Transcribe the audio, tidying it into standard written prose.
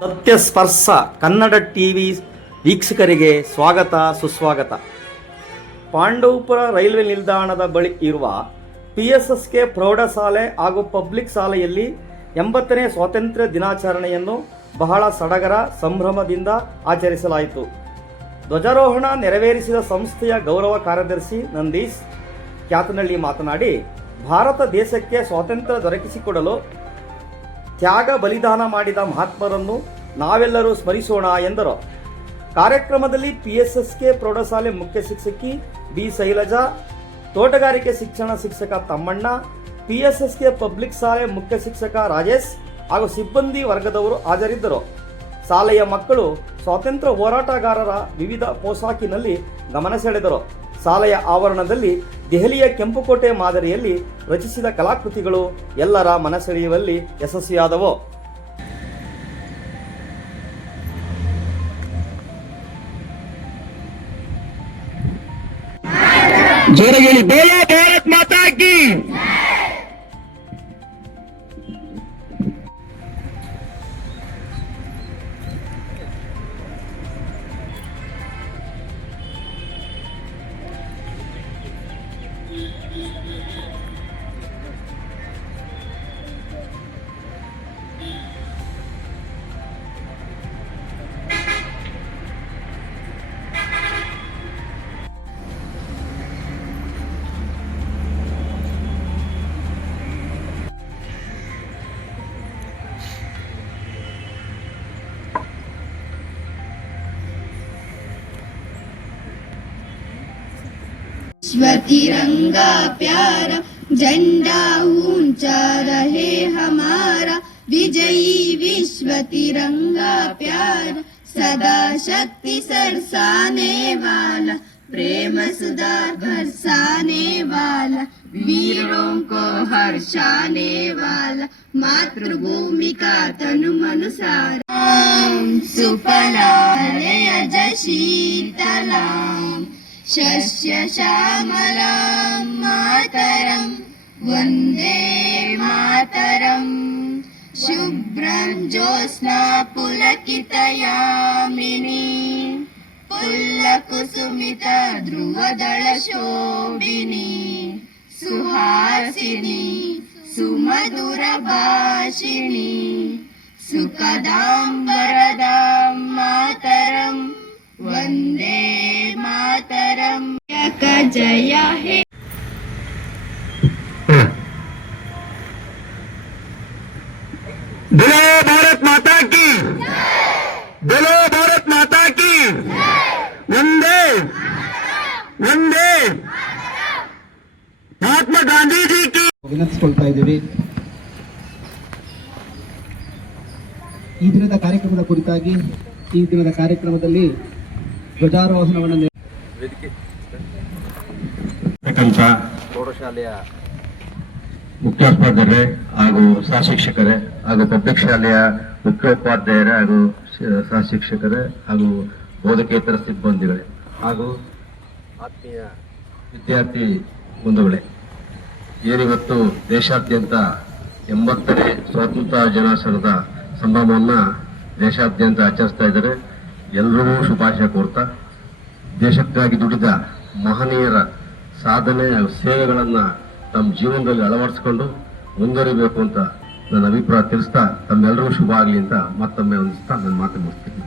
ಸತ್ಯ ಸ್ಪರ್ಶ ಕನ್ನಡ ಟಿವಿ ವೀಕ್ಷಕರಿಗೆ ಸ್ವಾಗತ ಸುಸ್ವಾಗತ. ಪಾಂಡವಪುರ ರೈಲ್ವೆ ನಿಲ್ದಾಣದ ಬಳಿ ಇರುವ PSSK ಪ್ರೌಢಶಾಲೆ ಹಾಗೂ ಪಬ್ಲಿಕ್ ಶಾಲೆಯಲ್ಲಿ 80ನೇ ಸ್ವಾತಂತ್ರ್ಯ ದಿನಾಚರಣೆಯನ್ನು ಬಹಳ ಸಡಗರ ಸಂಭ್ರಮದಿಂದ ಆಚರಿಸಲಾಯಿತು. ಧ್ವಜಾರೋಹಣ ನೆರವೇರಿಸಿದ ಸಂಸ್ಥೆಯ ಗೌರವ ಕಾರ್ಯದರ್ಶಿ ನಂದೀಶ್ ಕ್ಯಾತನಹಳ್ಳಿ ಮಾತನಾಡಿ, ಭಾರತ ದೇಶಕ್ಕೆ ಸ್ವಾತಂತ್ರ್ಯ ದೊರಕಿಸಿಕೊಡಲು ತ್ಯಾಗ ಬಲಿದಾನ ಮಾಡಿದ ಮಹಾತ್ಮರನ್ನು ನಾವೆಲ್ಲರೂ ಸ್ಮರಿಸೋಣ ಎಂದರು. ಕಾರ್ಯಕ್ರಮದಲ್ಲಿ PSSK ಪ್ರೌಢಶಾಲೆ ಮುಖ್ಯ ಶಿಕ್ಷಕಿ ಬಿ ಶೈಲಜಾ, ತೋಟಗಾರಿಕೆ ಶಿಕ್ಷಣ ಶಿಕ್ಷಕ ತಮ್ಮಣ್ಣ, PSSK ಪಬ್ಲಿಕ್ ಶಾಲೆ ಮುಖ್ಯ ಶಿಕ್ಷಕ ರಾಜೇಶ್ ಹಾಗೂ ಸಿಬ್ಬಂದಿ ವರ್ಗದವರು ಹಾಜರಿದ್ದರು. ಶಾಲೆಯ ಮಕ್ಕಳು ಸ್ವಾತಂತ್ರ್ಯ ಹೋರಾಟಗಾರರ ವಿವಿಧ ಪೋಷಾಕಿನಲ್ಲಿ ಗಮನ ಸೆಳೆದರು. ಶಾಲೆಯ ಆವರಣದಲ್ಲಿ ದೆಹಲಿಯ ಕೆಂಪುಕೋಟೆ ಮಾದರಿಯಲ್ಲಿ ರಚಿಸಿದ ಕಲಾಕೃತಿಗಳು ಎಲ್ಲರ ಮನಸೆಳೆಯುವಲ್ಲಿ ಯಶಸ್ವಿಯಾದವು. ಜೋರಾಗಿ ಬೋಲೋ ಭಾರತ್ ಮಾತಾ ಕಿ. तिरंगा प्यारा झंडा ऊंचा रहे हमारा, विजयी विश्व तिरंगा प्यारा सदा शक्ति सरसाने वाला, प्रेम सुधा बरसाने वाला, वीरों को हर्षाने वाला, मातृभूमि का तनु मनु सारा। सुफलालय शीतलाम् शस्य श्यामलां मातरं वन्दे मातरं, शुभ्रं ज्योत्स्ना पुलकितयामिनी, पुल्लकुसुमिता ध्रुवदलशोभिनी, सुहासिनी सुमधुरभाषिणी, सुखदां वरदां मातरं वन्दे मातरं। जय हे बोलो भारत माता की, बोलो भारत माता की, वंदे वंदे महात्मा गांधी जी की. ವಿನಂತಿಸಿಕೊಳ್ತಾ ಇದ್ದೀವಿ. ಈ ದಿನದ ಕಾರ್ಯಕ್ರಮದ ಕುರಿತಾಗಿ ಈ ದಿನದ ಕಾರ್ಯಕ್ರಮದಲ್ಲಿ ಧ್ವಜಾರೋಹಣವನ್ನು ಪ್ರೌಢಶಾಲೆಯ ಮುಖ್ಯೋಪಾಧ್ಯಾಯರೇ ಹಾಗೂ ಸಹ ಶಿಕ್ಷಕರೇ ಹಾಗೂ ಪಬ್ಲಿಕ್ ಶಾಲೆಯ ಮುಖ್ಯೋಪಾಧ್ಯಾಯರೇ ಹಾಗೂ ಸಹ ಶಿಕ್ಷಕರೇ ಹಾಗೂ ಬೋಧಕೇತರ ಸಿಬ್ಬಂದಿಗಳೇ ಹಾಗೂ ಆತ್ಮೀಯ ವಿದ್ಯಾರ್ಥಿ ಬಂಧುಗಳೇ, ಏನಿವತ್ತು ದೇಶಾದ್ಯಂತ 80ನೇ ಸ್ವಾತಂತ್ರ್ಯ ದಿನಾಚರಣೆದ ಸಂಭ್ರಮವನ್ನು ದೇಶಾದ್ಯಂತ ಆಚರಿಸ್ತಾ ಇದ್ದಾರೆ. ಎಲ್ಲರಿಗೂ ಶುಭಾಶಯ ಕೋರ್ತಾ, ದೇಶಕ್ಕಾಗಿ ದುಡಿದ ಮಹನೀಯರ ಸಾಧನೆ ಹಾಗೂ ಸೇವೆಗಳನ್ನು ತಮ್ಮ ಜೀವನದಲ್ಲಿ ಅಳವಡಿಸಿಕೊಂಡು ಮುಂದುವರಿಬೇಕು ಅಂತ ನನ್ನ ಅಭಿಪ್ರಾಯ ತಿಳಿಸ್ತಾ, ತಮ್ಮೆಲ್ಲರಿಗೂ ಶುಭ ಆಗಲಿ ಅಂತ ಮತ್ತೊಮ್ಮೆ ಹೊಂದಿಸ್ತಾ ನನ್ನ ಮಾತು ಮುಗಿಸ್ತೀನಿ.